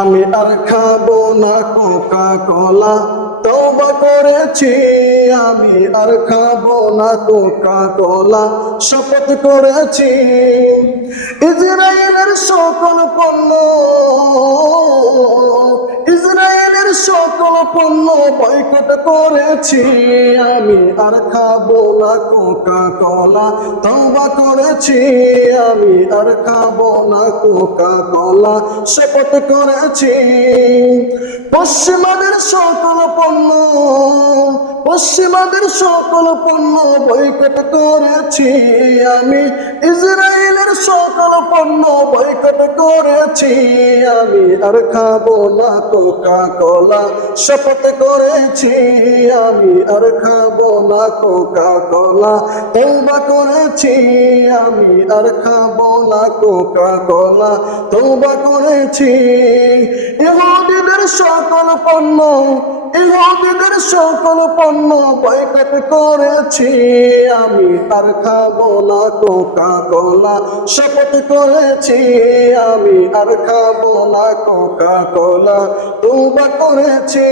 আমি আর খাবো না কোকা কোলা, তওবা করেছি। আমি আর খাবো না কোকা কোলা, শপথ করেছি। ইসরায়েলের সকল পণ্য, ইসরায়েলের সকল পণ্য বয়কট করেছি। আমি আর খাবো না কোকা কোলা, তওবা করেছি। আমি আর খাবো না কোকা কোলা, শপথ করেছি। পশ্চিমাদের সকল পণ্য, পশ্চিমাদের সকল পণ্য বয়কট করেছি। আমি ইসরায়েলের সকল পণ্য বয়কট করেছি। আমি আর খাবো না কোকা কোলা, শপথ করেছি। আমি আর খাবো না কোকা কোলা, তওবা করেছি। আমি আর খাবো না কোকা কোলা, তওবা করেছি। ইহুদিদের সকল পণ্য, ইহুদিদের সকল পণ্য বয়কট করেছি। আমি আর খাবো না কোকা কোলা, শপথ করেছি। আমি আর খাবো না কোকা কোলা, তওবা করেছি।